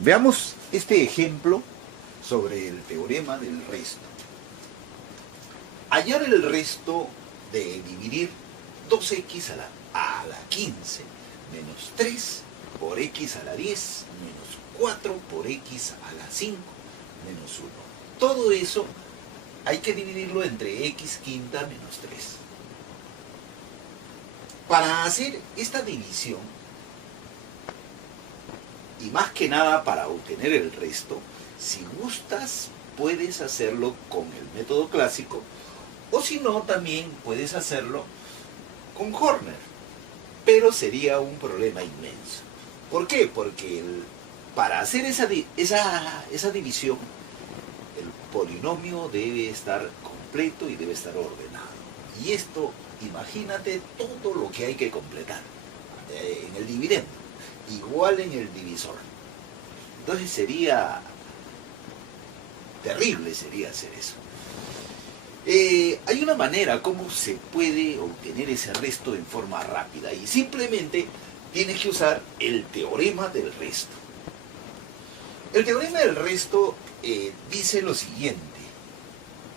Veamos este ejemplo sobre el teorema del resto. Hallar el resto de dividir 2x a la 15 menos 3 por x a la 10 menos 4 por x a la 5 menos 1. Todo eso hay que dividirlo entre x quinta menos 3. Para hacer esta división, y más que nada para obtener el resto, si gustas puedes hacerlo con el método clásico, o si no también puedes hacerlo con Horner, pero sería un problema inmenso. ¿Por qué? Porque para hacer esa división, el polinomio debe estar completo y debe estar ordenado. Y esto, imagínate todo lo que hay que completar en el dividendo, igual en el divisor. Entonces sería terrible hacer eso. Hay una manera como se puede obtener ese resto en forma rápida y simplemente tienes que usar el teorema del resto. El teorema del resto dice lo siguiente.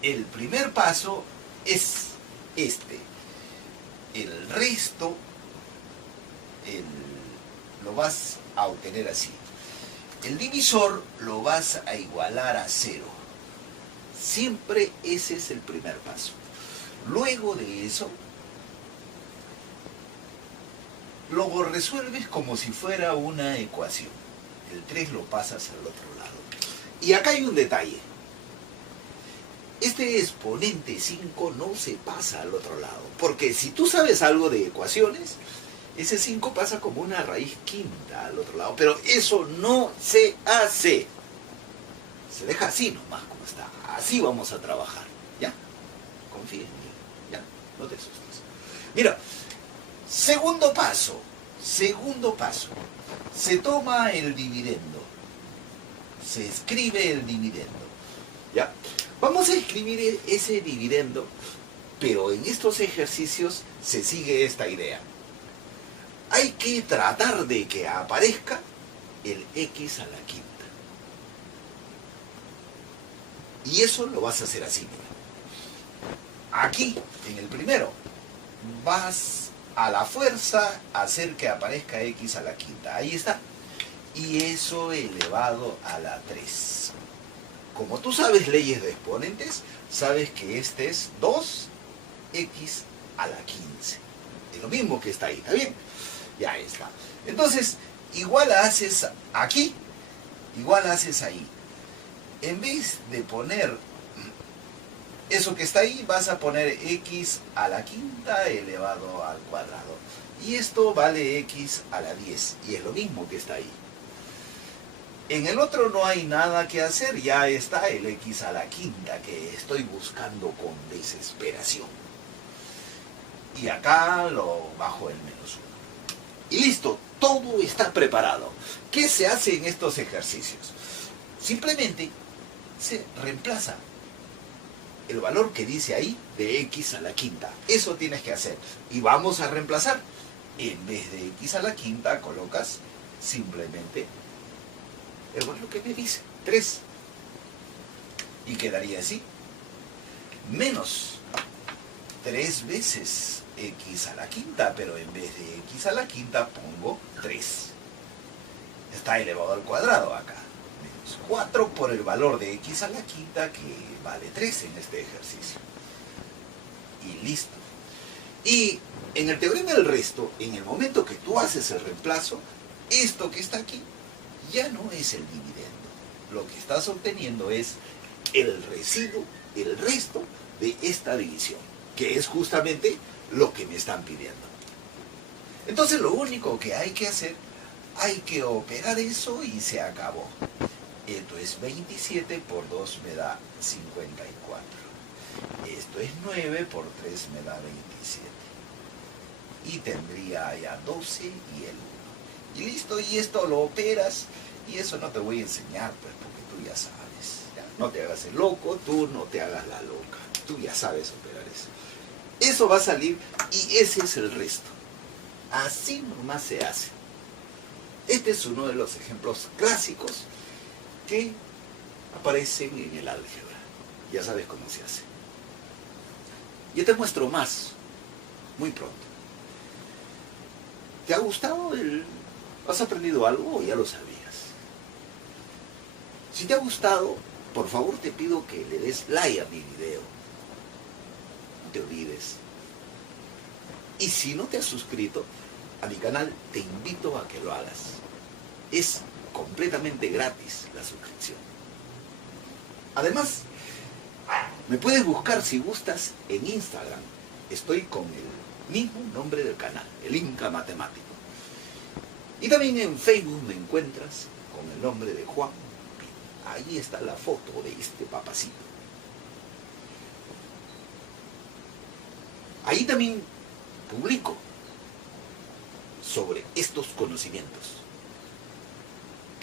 El primer paso es este. El resto lo vas a obtener así. El divisor lo vas a igualar a 0. Siempre ese es el primer paso. Luego de eso, lo resuelves como si fuera una ecuación. El 3 lo pasas al otro lado. Y acá hay un detalle. Este exponente 5 no se pasa al otro lado. Porque si tú sabes algo de ecuaciones, ese 5 pasa como una raíz quinta al otro lado. Pero eso no se hace. Se deja así nomás como está. Así vamos a trabajar. ¿Ya? Confía en mí. ¿Ya? No te asustes. Mira, segundo paso. Se toma el dividendo. Se escribe el dividendo. ¿Ya? Vamos a escribir ese dividendo, pero en estos ejercicios se sigue esta idea. Hay que tratar de que aparezca el x a la quinta. Y eso lo vas a hacer así. Aquí, en el primero, vas a la fuerza a hacer que aparezca x a la quinta. Ahí está. Y eso elevado a la 3. Como tú sabes leyes de exponentes, sabes que este es 2x a la 15. Es lo mismo que está ahí, ¿está bien? Ya está. Entonces, igual haces aquí, igual haces ahí. En vez de poner eso que está ahí, vas a poner x a la quinta elevado al cuadrado. Y esto vale x a la 10. Y es lo mismo que está ahí. En el otro no hay nada que hacer, ya está el x a la quinta que estoy buscando con desesperación. Y acá lo bajo el menos 1. Y listo, todo está preparado. ¿Qué se hace en estos ejercicios? Simplemente se reemplaza el valor que dice ahí de x a la quinta. Eso tienes que hacer. Y vamos a reemplazar. En vez de x a la quinta colocas simplemente el valor que me dice, 3. Y quedaría así. Menos 3 veces x a la quinta, pero en vez de x a la quinta pongo 3. Está elevado al cuadrado acá. Menos 4 por el valor de x a la quinta, que vale 3 en este ejercicio. Y listo. Y en el teorema del resto, en el momento que tú haces el reemplazo, esto que está aquí ya no es el dividendo. Lo que estás obteniendo es el residuo, el resto de esta división, que es justamente lo que me están pidiendo. Entonces lo único que hay que hacer, hay que operar eso y se acabó. Esto es 27 por 2 me da 54. Esto es 9 por 3 me da 27. Y tendría ya 12 y el 1. Y listo, y esto lo operas, y eso no te voy a enseñar, pues, porque tú ya sabes. ¿Ya? No te hagas el loco, tú no te hagas la loca. Tú ya sabes operar eso. Eso va a salir, y ese es el resto. Así nomás se hace. Este es uno de los ejemplos clásicos que aparecen en el álgebra. Ya sabes cómo se hace. Yo te muestro más muy pronto. ¿Te ha gustado el... ¿Has aprendido algo o ya lo sabías? Si te ha gustado, por favor te pido que le des like a mi video. No te olvides. Y si no te has suscrito a mi canal, te invito a que lo hagas. Es completamente gratis la suscripción. Además, me puedes buscar si gustas en Instagram. Estoy con el mismo nombre del canal, el Inca Matemático. Y también en Facebook me encuentras con el nombre de Juan Pino. Ahí está la foto de este papacito. Ahí también publico sobre estos conocimientos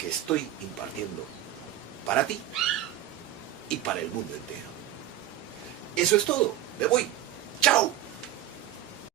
que estoy impartiendo para ti y para el mundo entero. Eso es todo. Me voy. ¡Chao!